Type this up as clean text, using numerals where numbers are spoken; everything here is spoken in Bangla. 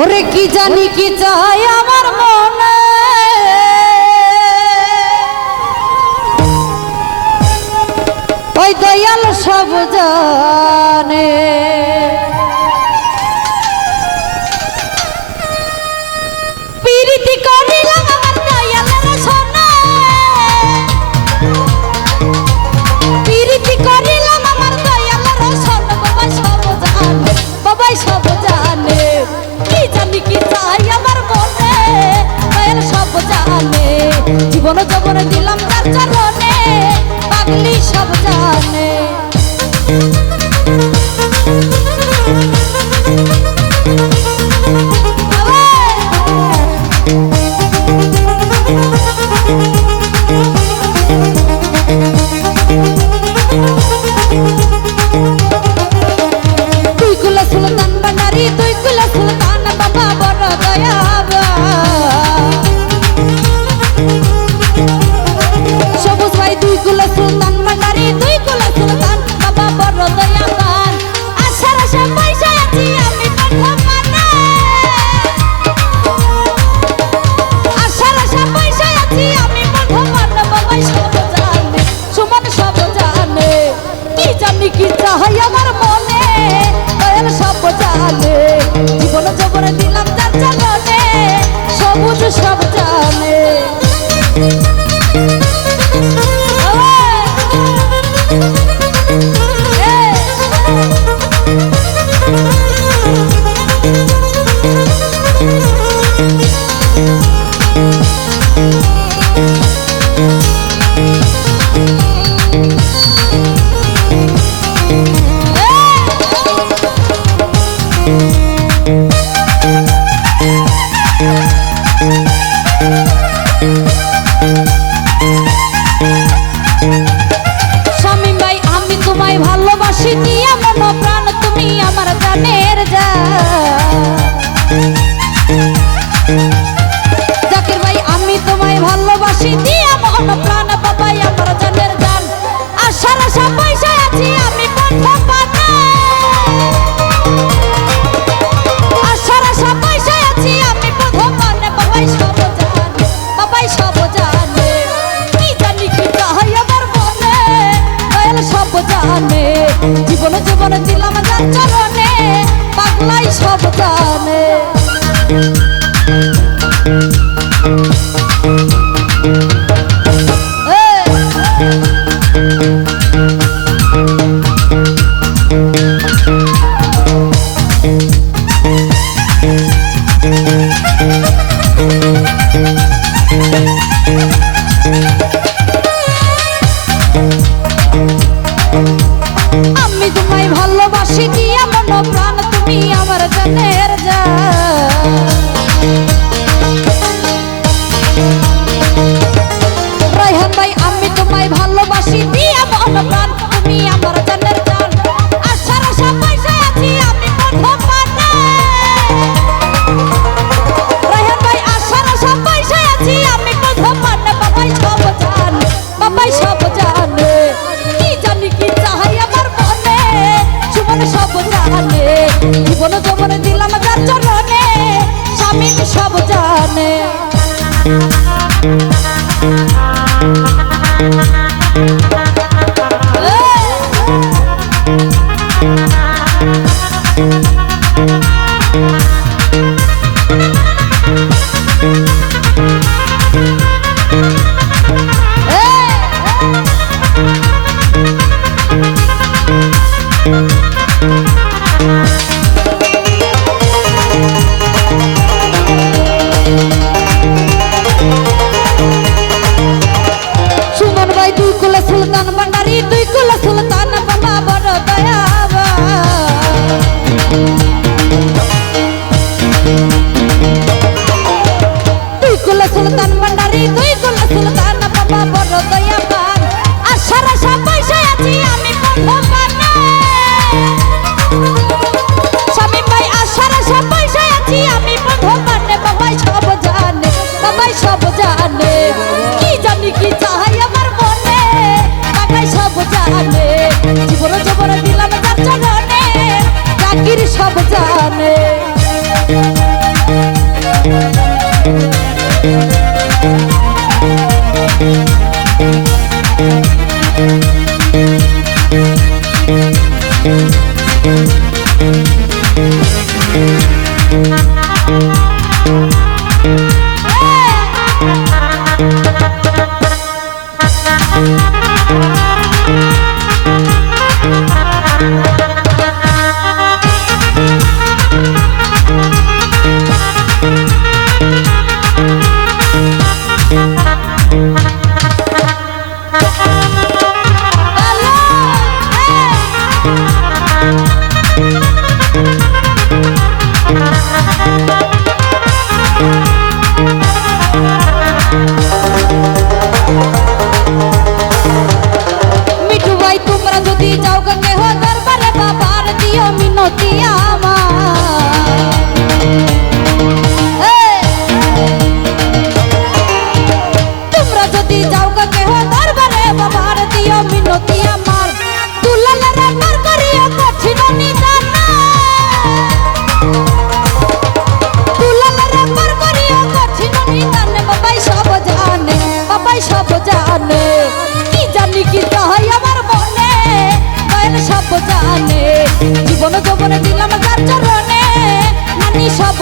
ওরে কি জানি কি চাই আমার মনে, ওই দয়াল সব জানে। প্রীতি করিলাম আমার দয়ালের সোনা, প্রীতি করিলাম আমার দয়ালের সোনা। বাবা সব জানে, বাবাই সব জানে। কি জানি কি চাই আমার মনে, দয়াল সব জানে। জীবন যৌবন দিলাম তার চরণে, পাগলি সব জানে। কি চাই আমার মনে, দয়াল সব জানে। জীবন যৌবন দিলাম তার চরণে, সবুজ সব জানে। জাকির ভাই আমি তোমায় ভালোবাসি দিয়া মন প্রাণ, বাবাই আমার জানের জান। আশার আশা পয়সায় আছি আমি পথপানা, আশার আশা পয়সায় আছি আমি পথপানা। বাবাই সব জানে, বাবাই সব জানে। কি জানি কি চাই আমার মনে, দয়াল সব জানে। জীবন জীবন দিলাম যার চরণে, পাগলাই সব জানে। আমি তোমায় ভালোবাসি দিয়া মন প্রাণ, তুমি আমার জানের জান। রায়হান ভাই আমি তোমায় ভালোবাসি দিয়া মন প্রাণ, তুমি আমার জানের জান। আশার আশা পয়সায় আছি আমি পথপানা, রায়হান ভাই আশার আশা পয়সায় আছি আমি পথপানা। বাবাই সব জানে, বাবাই সব জানে। কি জানি কি চাই আমার মনে, জীবন সব জানে। জীবন যৌবন দিলাম যার চরণে, স্বামী সব জানে। সুমন ভাই দুই কুলে সুলতান ভান্ডারি, দুই কুলে সুলতান বাবা বড় দয়াবা। দুই কুলে সুলতান ভান্ডারি, দুই কুলে সুলতান বাবা বড় দয়াবান। আশার আশা পয়সায় আছি আমি পথপানা, স্বামী ভাই আশার আশা পয়সায় আছি আমি পথপানা। বাবাই সব জানে, বাবাই সব জানে। কি জানি কি চাই আমার মনে, বাবাই সব জানে। জীবন যৌবন দিলাম যার চরণে, জাকির সব জানে। জীবন যৌবনে দিলাম যার চরণে নানি সব